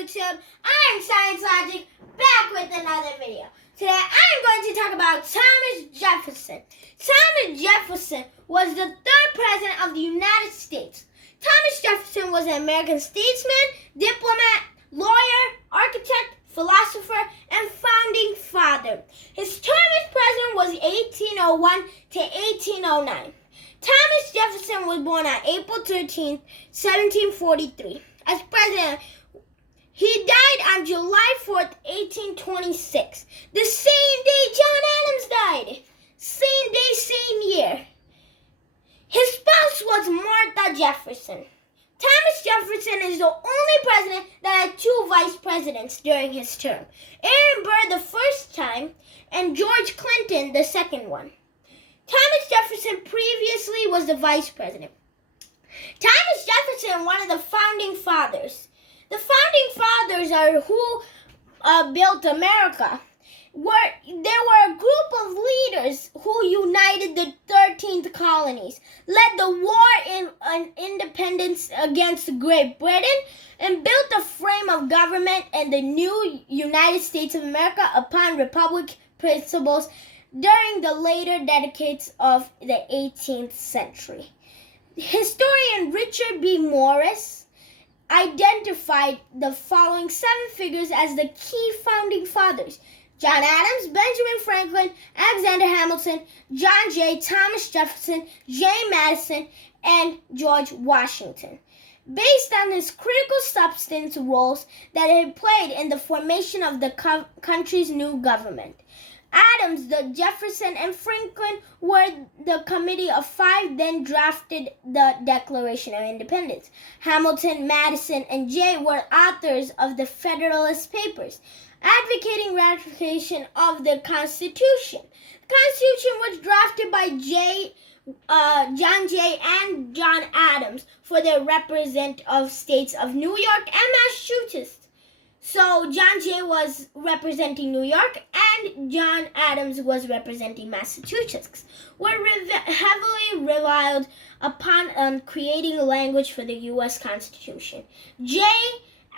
YouTube. I'm Science Logic, back with another video. Today I'm going to talk about Thomas Jefferson. Thomas Jefferson was the third president of the United States. Thomas Jefferson was an American statesman, diplomat, lawyer, architect, philosopher, and founding father. His term as president was 1801 to 1809. Thomas Jefferson was born on April 13, 1743. As president, he died on July 4th, 1826. The same day John Adams died. Same day, same year. His spouse was Martha Jefferson. Thomas Jefferson is the only president that had two vice presidents during his term. Aaron Burr the first time and George Clinton the second one. Thomas Jefferson previously was the vice president. Thomas Jefferson, one of the founding fathers. The founding fathers are who built America. There were a group of leaders who united the 13 colonies, led the war in independence against Great Britain, and built a frame of government and the new United States of America upon republic principles during the later decades of the 18th century. Historian Richard B. Morris identified the following seven figures as the key founding fathers: John Adams, Benjamin Franklin, Alexander Hamilton, John Jay, Thomas Jefferson, James Madison, and George Washington, based on his critical substance roles that he played in the formation of the country's new government. Adams, Jefferson, and Franklin were the committee of five then drafted the Declaration of Independence. Hamilton, Madison, and Jay were authors of the Federalist Papers, advocating ratification of the Constitution. The Constitution was drafted by John Jay and John Adams for the representative states of New York and Massachusetts. So John Jay was representing New York and John Adams was representing Massachusetts. Were heavily relied upon creating a language for the U.S. Constitution. Jay,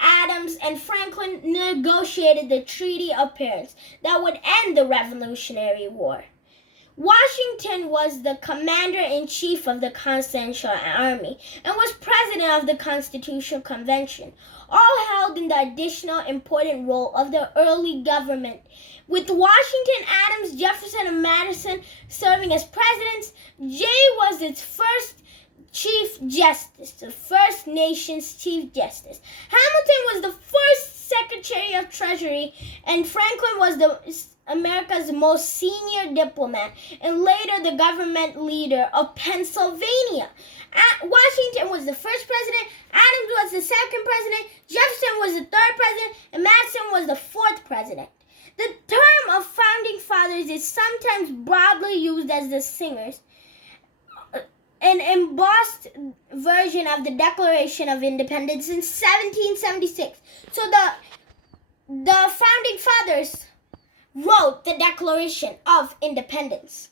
Adams, and Franklin negotiated the Treaty of Paris that would end the Revolutionary War. Washington was the commander-in-chief of the Continental Army and was president of the Constitutional Convention, all held in the additional important role of the early government. With Washington, Adams, Jefferson, and Madison serving as presidents, Jay was its first Chief Justice, the first nation's Chief Justice. Hamilton was the first Secretary of Treasury, and Franklin was America's most senior diplomat and later the government leader of Pennsylvania. Washington was the first president, Adams was the second president, Jefferson was the third president, and Madison was the fourth president. The term of founding fathers is sometimes broadly used as the singers, an embossed version of the Declaration of Independence in 1776. So the founding fathers wrote the Declaration of Independence.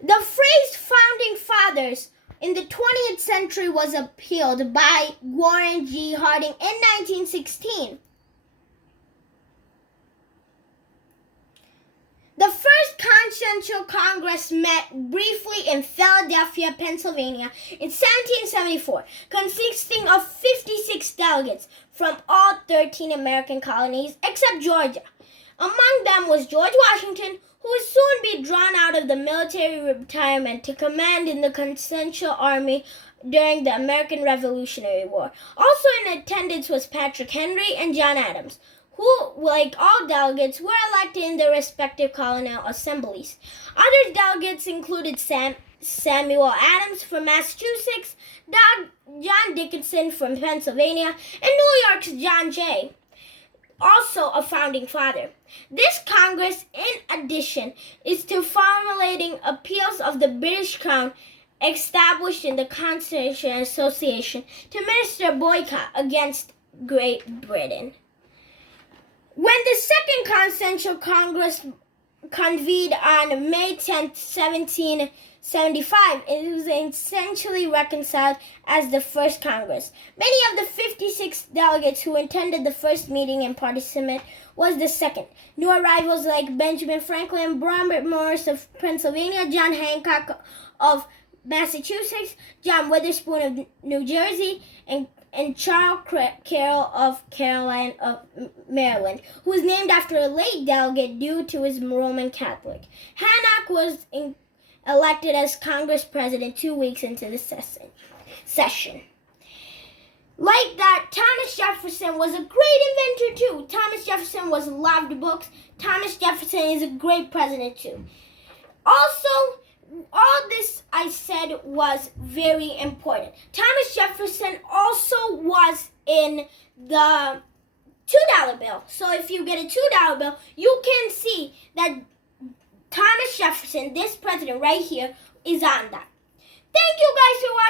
The phrase founding fathers in the 20th century was appealed by Warren G. Harding in 1916. The first Continental Congress met briefly in Philadelphia, Pennsylvania in 1774, consisting of 56 delegates from all 13 American colonies except Georgia. Among them was George Washington, who would soon be drawn out of the military retirement to command in the Continental Army during the American Revolutionary War. Also in attendance was Patrick Henry and John Adams, who, like all delegates, were elected in their respective colonial assemblies. Other delegates included Samuel Adams from Massachusetts, John Dickinson from Pennsylvania, and New York's John Jay, also a founding father. This Congress, in addition, is to formulating appeals of the British Crown established in the Constitutional Association to administer boycott against Great Britain. When the Second Continental Congress convened on May 10th, 1775. It was essentially reconciled as the first Congress. Many of the 56 delegates who attended the first meeting in Parliament was the second. New arrivals like Benjamin Franklin, Robert Morris of Pennsylvania, John Hancock of Massachusetts, John Witherspoon of New Jersey, and Charles Carroll of Maryland, who was named after a late delegate due to his Roman Catholic. Hancock was elected as Congress president 2 weeks into the session. Like that, Thomas Jefferson was a great inventor too. Thomas Jefferson was loved books. Thomas Jefferson is a great president too. Also, all this I said was very important. Thomas Jefferson also was in the $2 bill. So if you get a $2 bill, you can see that Thomas Jefferson, this president right here, is on that. Thank you guys for watching.